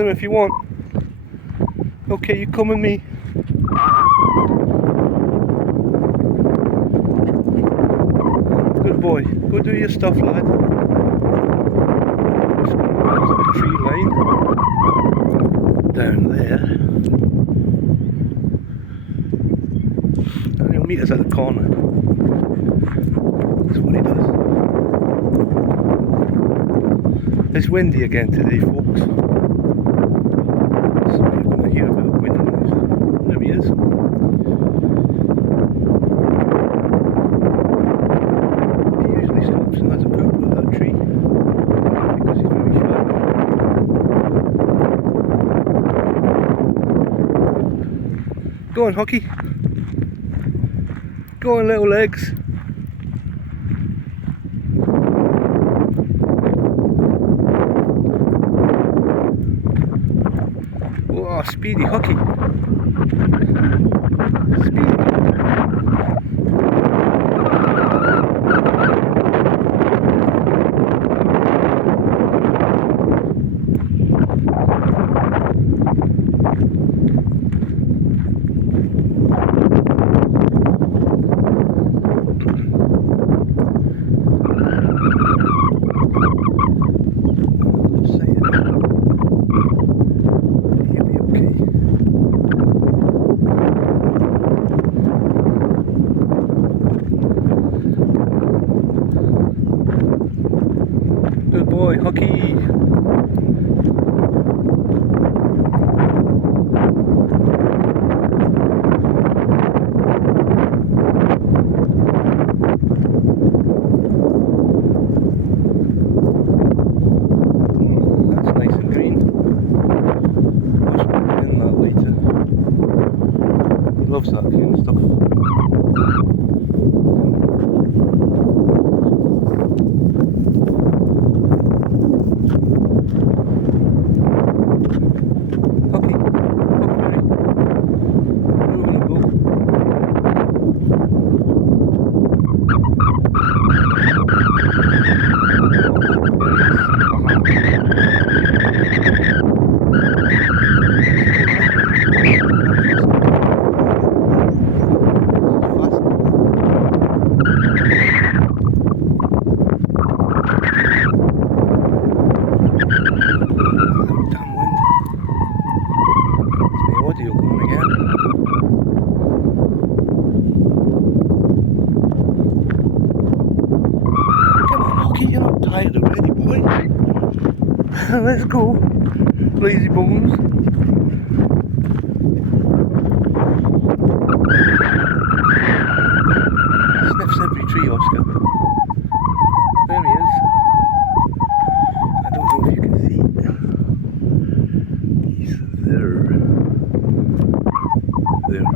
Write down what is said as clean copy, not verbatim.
him if you want. Okay, you come with me. Good boy. Go do your stuff, lad. Just going back to the tree line. Down there. And he'll meet us at the corner. That's what he does. It's windy again today, folks. So you're going to hear a bit of wind noise. There he is. He usually stops and has a poop at that tree because he's very shy. Go on, Hockey. Go on, little legs. Oh, speedy Hockey. Speedy. Good boy, Hockey. That's nice and green. Watch me in that later. Loves that kind of stuff. Audio going again. Come on, Hockey, you're not tired already, boy. Let's go, lazy bones. Sniffs every tree, Oscar. There he is. I don't know if you can see. He's there. There.